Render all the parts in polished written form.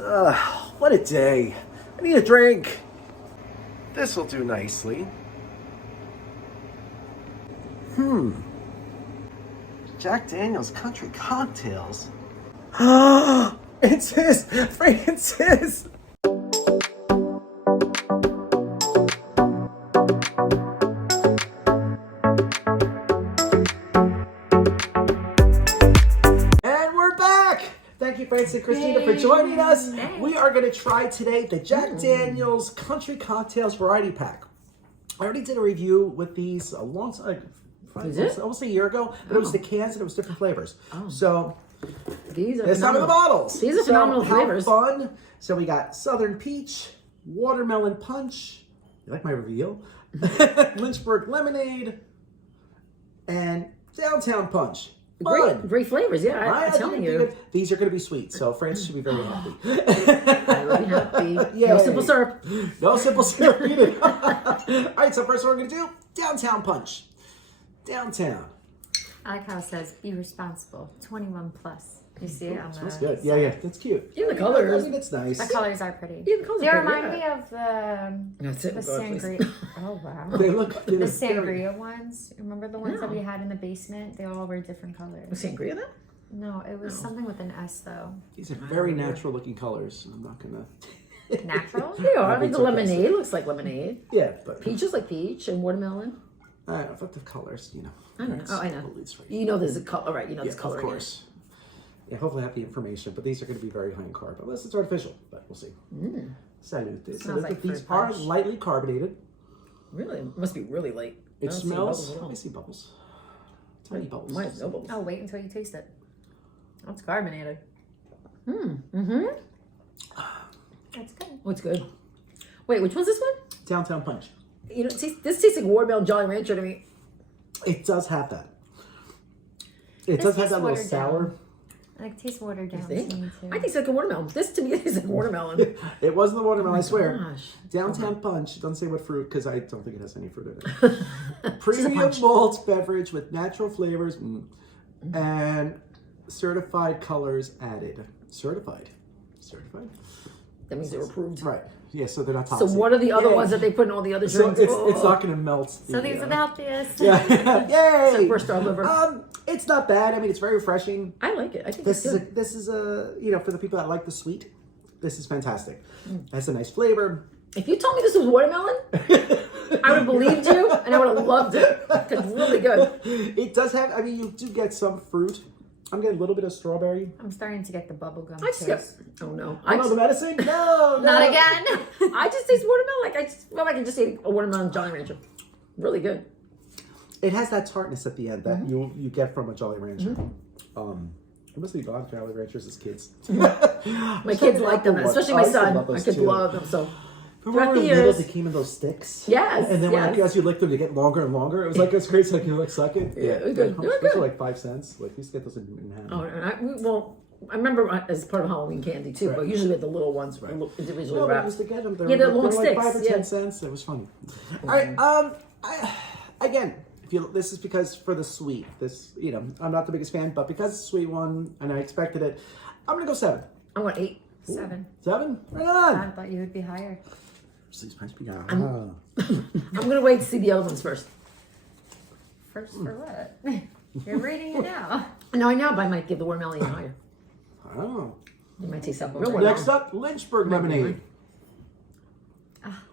What a day. I need a drink. This will do nicely. Jack Daniel's Country Cocktails. It's his! Francis! And we're back! Thank you, Francis and Christina, for joining us. We are going to try today the Jack Daniel's Country Cocktails Variety Pack. I already did a review with these a long time, almost a year ago, but it was the cans and it was different flavors. So These are there's some of the bottles. These are phenomenal flavors. Fun. So we got Southern Peach, Watermelon Punch. You like my reveal? Lynchburg Lemonade, and Downtown Punch. great flavors. Yeah, I'm telling you. These are going to be sweet, so Francis should be very happy. I will be happy. Yay. No simple syrup. No simple syrup needed. All right, so first what we're going to do, Downtown Punch. Downtown. I like how it says, be responsible, 21 plus. You see it on the Smells good. Yeah, that's cute. Even the colors. I mean, it's nice. The colors are pretty. Yeah, the colors They are remind pretty, me of the sangria. Oh, wow. They look The sangria ones. Remember the ones that we had in the basement? They all were different colors. Was sangria then? No, it was something with an S, though. These are very natural looking colors. I'm not going to... Natural? They are. I mean, the lemonade looks like lemonade. Yeah, but... Peach is like peach and watermelon. I don't know, but the colors, you know. I don't know. Oh, I know. It's right. You know there's a color, right? You know there's color. Of course. Yeah, hopefully I have the information, but these are going to be very high in carb, unless it's artificial, but we'll see. Salute. Smells like these fruit are punch. lightly carbonated. Really? It must be really light. It smells... Let me see bubbles. Tiny bubbles. Mine has no bubbles. Oh, wait until you taste it. Oh, it's carbonated. That's good. Oh, it's good. Wait, which one's this one? Downtown Punch. You know, this tastes like watermelon Jolly Rancher to me. It does have that. It This does have tastes that little watered sour... down. Like, it tastes watered down to Think? me, too. I think it's like a watermelon. This to me is like watermelon. It wasn't the watermelon, I swear. Gosh. Downtown Punch. It doesn't say what fruit, because I don't think it has any fruit in it. Premium malt beverage with natural flavors and certified colors added. Certified? That means they're approved. Right. Yeah, so they're not So toxic. what are the other ones that they put in all the other So drinks? it's not going to melt. So these are the healthiest. Yeah. Yay! First star liver. It's not bad. I mean, it's very refreshing. I like it. I think This it's is good. this is a you know, for the people that like the sweet, this is fantastic. It has a nice flavor. If you told me this was watermelon, I would have believed you and I would have loved it. It's really good. It does have. I mean, you do get some fruit. I'm getting a little bit of strawberry. I'm starting to get the bubble gum I just taste. get, oh no. I know the medicine. No, Not again. I just taste watermelon. Like I just feel like I just ate a watermelon Jolly Rancher. Really good. It has that tartness at the end that you get from a Jolly Rancher. It must be gone Jolly Ranchers as kids. My kids like them, especially my son. My kids love them. So Remember when little they came in those sticks? Yes. And then as you lick them, they get longer and longer. It was like, it's crazy, like you like suck it. Yeah, it was good. Those They were were good. like 5 cents. Like, we used to get those in hand. Oh, I remember as part of Halloween candy too, but usually we had the little ones individually No, but I wrapped. used to get them. They Yeah, the were long like sticks, 5 or 10 cents. It was funny. All right. Again, this is because for the sweet. This, you know, I'm not the biggest fan, but because it's a sweet one and I expected it, I'm gonna go 7. I want 8. 7. 7? Right I on. thought you would be higher. Please, price be gone. I'm gonna wait to see the other ones first. First for what? You're reading it now. No, I know, but I might give the watermelon even higher. Oh. You might taste something. Next up, Lynchburg lemonade.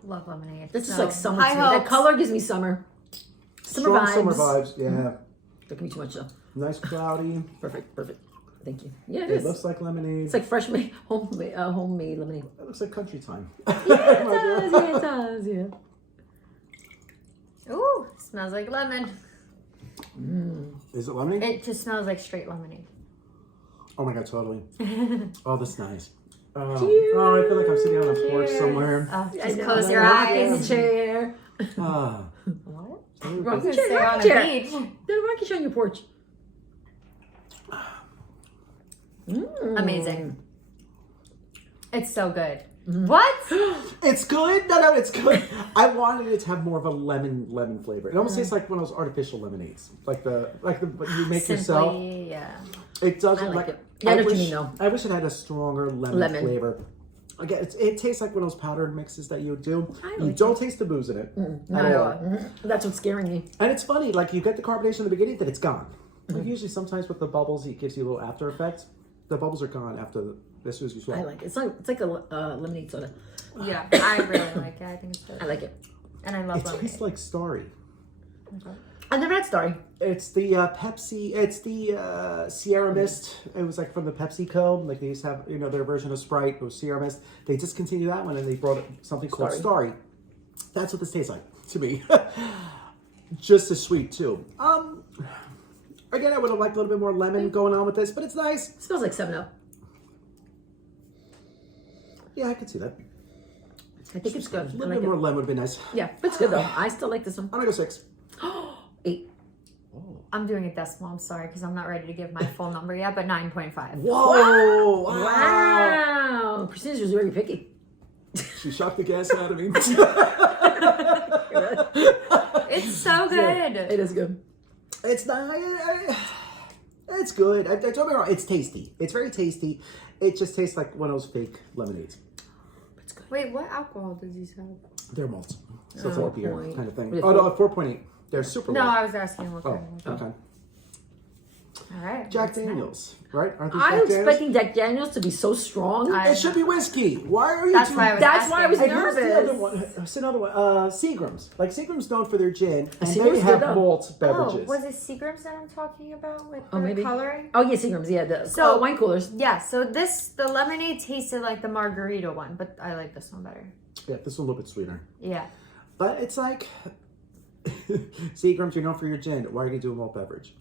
Love lemonade. This is So, like summer high to me. That hopes. color gives me summer. Strong summer vibes. Yeah. Don't give me too much though. Nice cloudy. Perfect. Thank you. Yeah, it It is. looks like lemonade. It's like fresh homemade lemonade. It looks like country time. Yeah, it does. Yeah. Ooh, smells like lemon. Is it lemonade? It just smells like straight lemonade. Oh my god, totally. Oh, that's nice. Oh, I feel like I'm sitting on a porch somewhere. Oh, I just know. close your Rocking eyes. the chair. Ah. What? Rocking the Stay chair. on Rocking a chair. beach. The rocking chair on your porch. Amazing. It's so good. What? It's good? No, it's good. I wanted it to have more of a lemon flavor. It almost tastes like one of those artificial lemonades. Like the you make yourself. Simply, yeah. It doesn't I like it. Yeah, I know what you mean, though. I wish it had a stronger lemon flavor. Again, it tastes like one of those powdered mixes that you would do. I You like don't taste the booze in it. Not at all. That's what's scaring me. And it's funny, like you get the carbonation in the beginning, then it's gone. Like usually sometimes with the bubbles, it gives you a little after effect. The bubbles are gone after as soon as you swallow. I like it. It's like a lemonade soda. Yeah, I really like it. I think it's good. I like it. And I love It lemonade. tastes like Starry. I've never had Starry. It's the Pepsi. It's the Sierra Mist. It was like from the PepsiCo. Like they used to have, their version of Sprite. It was Sierra Mist. They discontinued that one and they brought something called Starry. That's what this tastes like to me. Just as sweet too. Again, I would have liked a little bit more lemon going on with this, but it's nice. It smells like 7-Up. Yeah, I could see that. I think it's good. A I little like bit it. more lemon would be nice. Yeah, it's good though. I still like this one. I'm gonna go 6. 8. I'm doing a decimal. I'm sorry because I'm not ready to give my full number yet, but 9.5. Whoa! Wow. Christina's just very picky. She shocked the gas out of me. It's so good. It is good. It's not. It's good. Don't get me wrong. It's tasty. It's very tasty. It just tastes like one of those fake lemonades. It's good. Wait, what alcohol does these have? They're malts. So 4 Oh, beer point. kind of thing. Really Oh no, 4.8. They're super No, low. I was asking what Oh, kind of. okay. All right. Jack that's Daniels, right? Aren't these I'm Jack Daniels? expecting Jack Daniels to be so strong. It should be whiskey. Why are you That's doing why I was That's why I was asking. And who's the nervous. other one? What's another one? Seagram's. Like Seagram's known for their gin, and Seagram's they good have though. malt Oh, beverages. was it Seagram's that I'm talking about with Oh, the maybe. coloring? Oh, yeah, Seagram's. Yeah, the So- wine coolers. Yeah, so the lemonade tasted like the margarita one, but I like this one better. Yeah, this one a little bit sweeter. Yeah. But it's like Seagram's, you're known for your gin. Why are you gonna do a malt beverage?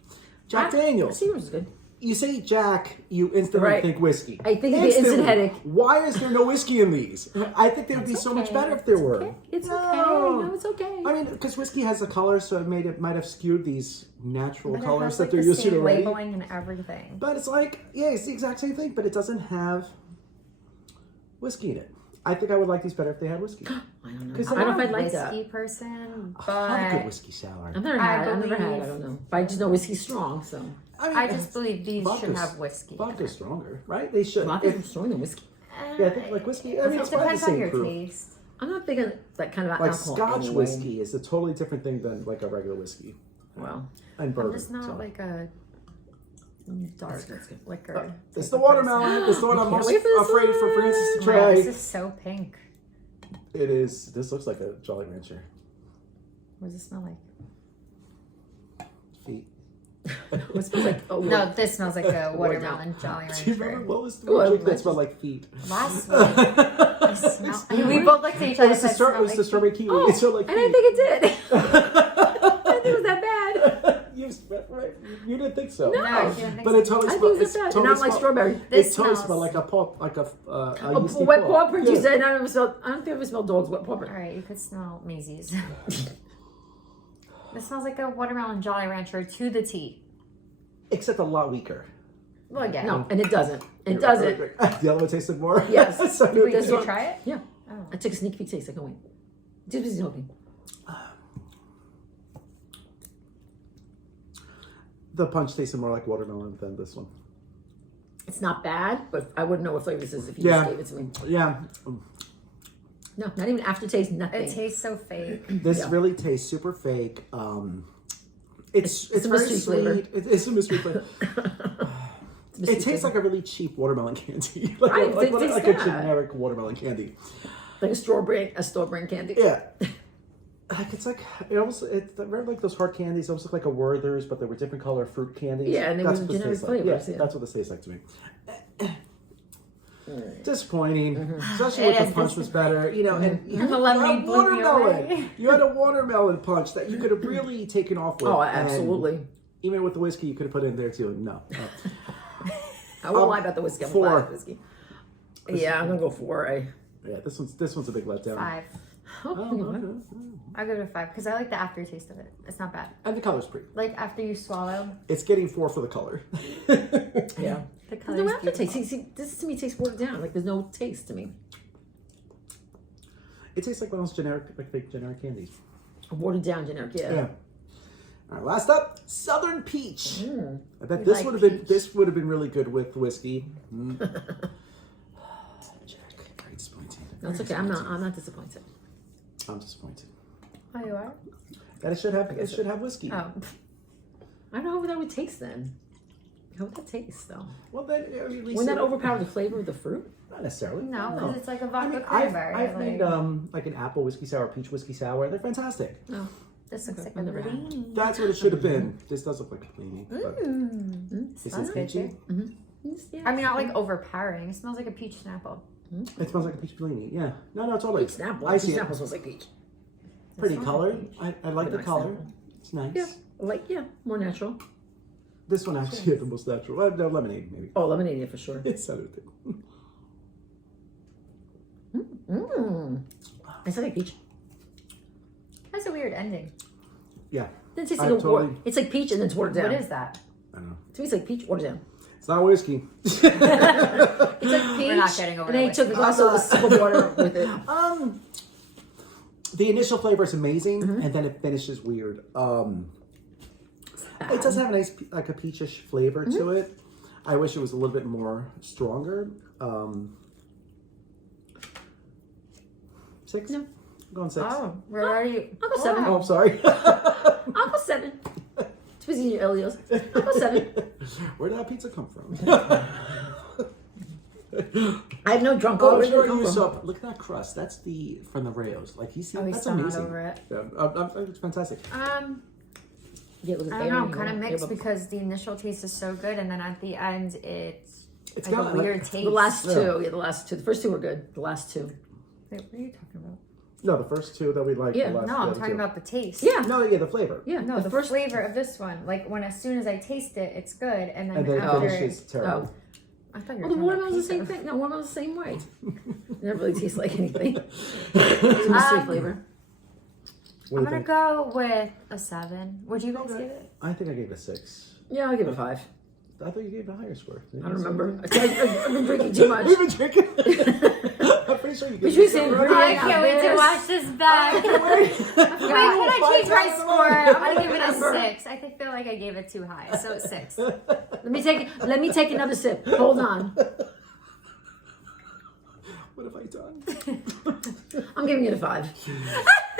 Jack Daniels. Seagram's is good. You say Jack, you instantly Right. think whiskey. I think it'd be instant headache. Why is there no whiskey in these? I think they would be so much okay. better if there were. okay. It's No. okay. No, it's okay. I mean, because whiskey has a color, so it might have skewed these natural But it colors has, that like, they're the used to same already. labeling and everything. But it's like, yeah, it's the exact same thing, but it doesn't have whiskey in it. I think I would like these better if they had whiskey. I don't know. 'Cause I don't know if I'm I'd a like that. whiskey person, I love a good but whiskey sour. I've never I had. I've never had. I believe- don't know. But I just know whiskey's strong, so. I mean, I just believe these should vodka's- have whiskey. in Vodka's it. stronger, right? They should. Vodka's If- stronger than whiskey. yeah, I think like whiskey. I mean, It it's probably the depends on same your proof. taste. I'm not big on that kind of Like alcohol. Scotch anyway. whiskey is a totally different thing than like a regular whiskey. Wow. And bourbon. I'm just not so. like a dark liquor. It's the watermelon. It's the one I'm most wait for this afraid for Francis to Wow, try. this is so pink. It is. This looks like a Jolly Rancher. What does it smell like? Feet. It smells like No, this smells like a Watered watermelon Jolly Do you remember Rancher. what was the Ooh, I drink like that smelled like feet? Last week, I smell. We both looked at each It other. was the, and said, it was the strawberry kiwi. Oh, It smelled like and I feet. think it did. I didn't think it was that bad. You didn't think so. No, I didn't think But so. it totally I think smelled. it was that bad. totally And not like smelled- strawberry. It This totally smells- smelled like a paw, like a A yeasty wet paw. paw print. You Yeah. said I don't think I've ever smelled dog's wet paw print. All right, you could smell Maisie's. This smells like a watermelon Jolly Rancher to the T. Except a lot weaker. Well, again, No, and it doesn't. It doesn't. The other one tasted more. Yes. So Wait, This did you one- try it? Yeah. Oh. I took a sneak peek taste. I can't wait. Too busy talking. the punch tasted more like watermelon than this one. It's not bad, but I wouldn't know what flavor this is if you Yeah. just gave it to me. Yeah. No, not even aftertaste, nothing. It tastes so fake. This Yeah. really tastes super fake. It's a very mystery flavor. sweet. It's a mystery flavor. It tastes like a really cheap watermelon candy, like, Right, like, it tastes like a that. generic watermelon candy. like a store brand candy. Yeah, like it's like remember like those hard candies, almost look like a Werther's, but they were different color fruit candies. Yeah, and they That's were what this generic tastes like. flavors, Yeah, yeah. that's what this tastes like to me. Disappointing, Mm-hmm. especially It when the is punch was better. You know, and you And the had lemonade blew me watermelon. away. You had a watermelon punch that you could have really taken off with. Oh, and absolutely. even with the whiskey, you could have put it in there too. No. I won't lie about the whiskey. I'm 4. glad about the whiskey. Yeah, I'm gonna go 4. Yeah, this one's a big letdown. 5. Oh, I'll give it a 5 because I like the aftertaste of it. It's not bad. and the color's pretty. Like after you swallow, It's getting 4 for the color. Yeah. the There's color no is aftertaste. beautiful. See, this to me tastes watered down. Like there's no taste to me. It tastes like one of those fake generic candies. Watered down generic. Yeah. Yeah. All right, last up, Southern Peach. Mm. I bet We this like would have been peach. really good with whiskey. Jack, great That's okay. I'm not disappointed. I'm disappointed. Oh, you are? And it should have whiskey. Oh. I don't know how that would taste then. How would that taste though? Well, then at least Wouldn't that overpower the flavor of the fruit? Not necessarily. No, because it's like a vodka I've cranberry. made like an apple whiskey sour, peach whiskey sour. They're fantastic. Oh, This looks Okay, like a I've never had. blini. That's what it should have been. This does look like a blini. But is Smells it good peachy? too. yeah. I mean, not like overpowering. It smells like a peach snapple. It smells like a peach blini. Yeah. No, totally. Peach snapple. I see Peach it. snapple smells like peach. Pretty smells color. like I like the Nice color. snapple. It's nice. Yeah, more natural. This one actually had the most natural. No, lemonade maybe. Oh, lemonade, yeah, for sure. It's other thing. It's like peach. That's a weird ending. Yeah. It tastes I like totally- it's like peach and then it's watered down. What is that? I don't know. To me, it's like peach watered down. It's not whiskey. It's like peach. We're not getting over And then it. he took a glass of sip water with it. The initial flavor is amazing, and then it finishes weird. It does have a nice, like a peachish flavor to it. I wish it was a little bit more stronger. 6? No. I'm going 6. Oh, we're already. I'll go 7. Oh, I'm sorry. I'll go 7. It's busy in your Elios. I'll go 7. Where did that pizza come from? I have no drunk. Oh, Where did it sure come you from? saw. Look at that crust. That's the from the Rayos. Like he's Oh, he's that's still not amazing. over it. Yeah, it's fantastic. Yeah, with I don't know, kind of mixed because the initial taste is so good, and then at the end, it's It's like got a like- weird taste. the last Yeah. two. Yeah, the last two. The first two were good. The last two. Wait, what are you talking about? No, the first two that we like. Yeah. the last, No, the I'm other talking two. about the taste. Yeah. No, yeah, the flavor. Yeah. No, the first. flavor of this one. Like when as soon as I taste it, it's good, and then And then after it finishes terrible. I thought you were Well, the talking about watermelon's the pizza. same thing. No, watermelon's the same way. It never really tastes like anything. It's a mystery flavor. What I'm do you gonna think? go with a 7. Would you guys Okay. give it? I think I gave it a 6. Yeah, I'll give it 5. I thought you gave it a higher score. I don't remember. I've been drinking too much. We've been drinking. I'm pretty sure you gave Between it a San 7. Bruno I and can't wait to this. watch this back. Wait, can I change my score? I'm gonna give it a 6. I feel like I gave it too high, so it's 6. Let me take another sip. Hold on. What have I done? I'm giving it a 5.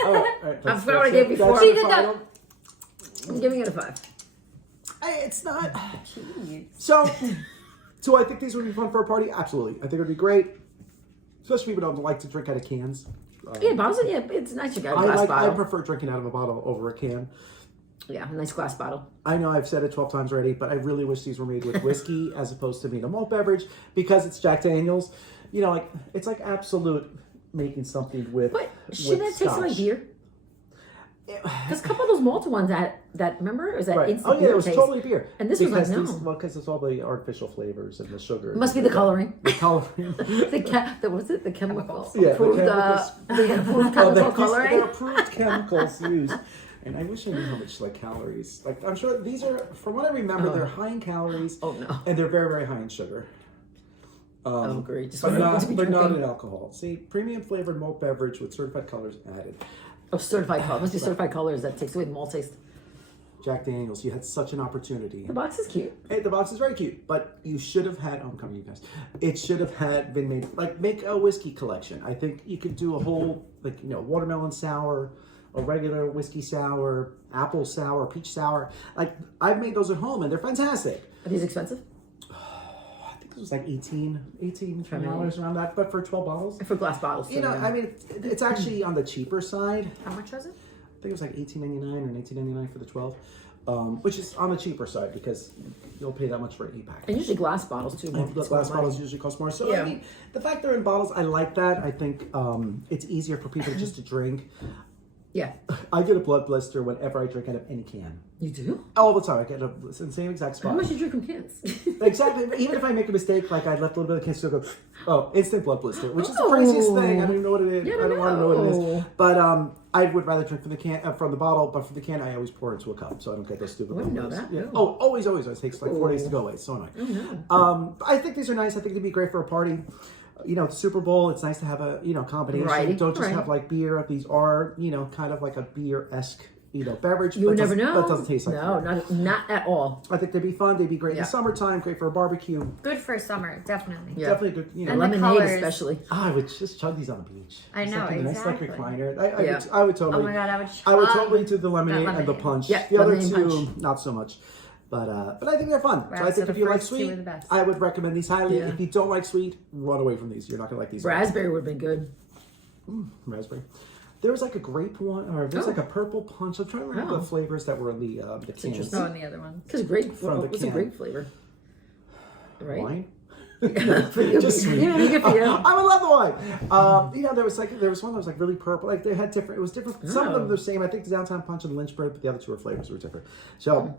All right, I forgot what I gave before. That's She your did that. final? I'm giving it a 5. It's not. Jeez. So, do I think these would be fun for a party? Absolutely. I think it would be great. Especially people don't like to drink out of cans. Yeah, bottles. Yeah, it's nice. You got a I glass I bottle. prefer drinking out of a bottle over a can. Yeah, a nice glass bottle. I know I've said it 12 times already, but I really wish these were made with whiskey as opposed to being a malt beverage because it's Jack Daniels. You know, like it's like absolute making something with. But shouldn't that taste like scotch. beer? Because a couple of those malted ones that remember it was that Right. instant Oh yeah, beer it was taste. totally beer. And this was like, because no. because it's all the artificial flavors and the sugar. Must be the coloring. The coloring. the chemicals. Yeah, the Approved, chemicals. the approved Oh, chemical they're coloring. approved chemicals used. And I wish I knew how much like calories. Like I'm sure these are, from what I remember, they're high in calories. Oh no. And they're very, very high in sugar. Oh great. Just But wanted not, to be but not drinking. in alcohol. See, premium flavored malt beverage with certified colors added. Oh, certified colors. Must be certified colors that takes away the malt taste. Jack Daniels, you had such an opportunity. The box is cute. Hey, the box is very cute, but you should have had. Oh, I'm coming, to you guys. It should have been made like make a whiskey collection. I think you could do a whole watermelon sour, a regular whiskey sour, apple sour, peach sour. Like I've made those at home and they're fantastic. Are these expensive? I think it was like $18 around that, but for 12 bottles. For glass bottles. You know, I mean, it's actually on the cheaper side. How much was it? I think it was like $18.99 or $18.99 for the 12, which is on the cheaper side because you'll pay that much for an 8-pack. And usually glass bottles too. And the glass bottles usually cost more. So Yeah. I mean, the fact they're in bottles, I like that. I think it's easier for people just to drink. Yeah. I get a blood blister whenever I drink out of any can. You do? All the time. I get it's in the same exact spot. How much you drink from cans? Exactly. Even if I make a mistake, like I left a little bit of can still go, oh, instant blood blister, which is the Oh. craziest thing. I don't even know what it is. Yeah, I don't want to know what it is. no. But I would rather drink from the can, from the bottle, but from the can I always pour into a cup, so I don't get those stupid. I didn't know bubbles. that. Yeah. No. Oh, always. It takes like 4 days to go away. It's so annoying. I think these are nice. I think they'd be great for a party. You know, Super Bowl. It's nice to have a combination. Variety. Don't just Right. have like beer. These are kind of like a beer-esque beverage. You would never know. That doesn't taste like fruit. not at all. I think they'd be fun. They'd be great in the summertime. Great for a barbecue. Good for summer, definitely. Yeah. Definitely good. And the Lemonade colors. especially. I would just chug these on the beach. I Just know, like in a nice like exactly. recliner. I would totally. Oh my God, I would totally do the lemonade and the lemonade. punch. Yeah, the other lemonade two, punch. not so much. But I think they're fun. So I Right, think so if the you like first two sweet, are the best. I would recommend these highly. Yeah. If you don't like sweet, run away from these. You're not gonna like these. Raspberry would have been good. Raspberry. There was like a grape one, or there's like a purple punch. I'm trying to remember the flavors that were in the cans. interesting. Oh, and the other one. Because grape, From the what's a can. grape flavor? Right? Wine. For you. Just sweet. Yeah, good for you. I would love the wine. There was one that was like really purple. Like they had different. It was different. Some of them are the same. I think the Downtown Punch and Lynchburg, but the other two flavors were different. So,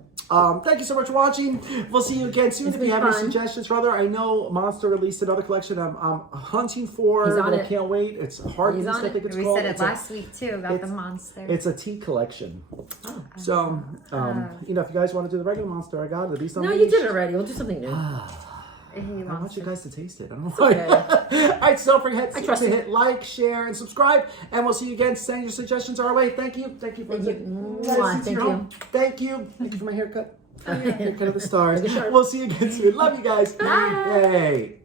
thank you so much for watching. We'll see you again soon. It's If you been have any fun. suggestions, brother, I know Monster released another collection. I'm hunting for. He's on I it. can't wait. It's hard. He's on I think it. it's We called. said it It's last week too about the monster. It's a tea collection. Oh. So, if you guys want to do the regular Monster, I got it. It'll be something. No, you did it already. We'll do something new. He I wants want you to. guys to taste it. I don't know Okay. why. All right, so don't forget trust to you. hit like, share, and subscribe. And we'll see you again. Send your suggestions our way. Thank you. Thank you. Thank Bridget. you. Guys, Mwah. since Thank you're you. home, Thank you. Thank you for my haircut. Haircut of the stars. Like a shark. We'll see you again soon. Love you guys. Bye. Hey.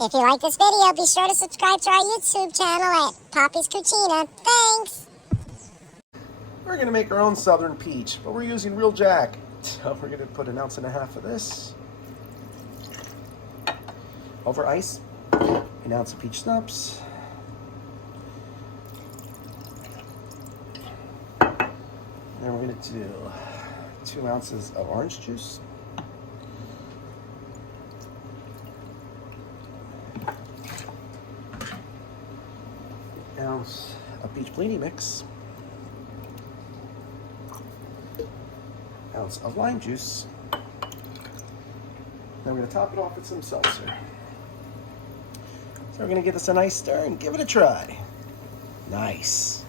If you like this video, be sure to subscribe to our YouTube channel at Poppy's Cucina. Thanks! We're going to make our own Southern Peach, but we're using real Jack. So we're going to put 1.5 ounces of this over ice, 1 ounce of peach schnapps, and we're going to do 2 ounces of orange juice, ounce of peach blini mix, ounce of lime juice. Then we're going to top it off with some seltzer. So we're going to give this a nice stir and give it a try. Nice.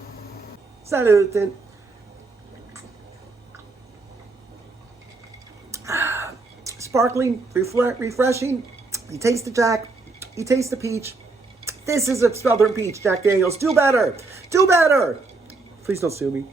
Salute. Sparkling, refreshing. You taste the Jack. You taste the peach. This is a Southern Peach, Jack Daniels. Do better. Do better. Please don't sue me.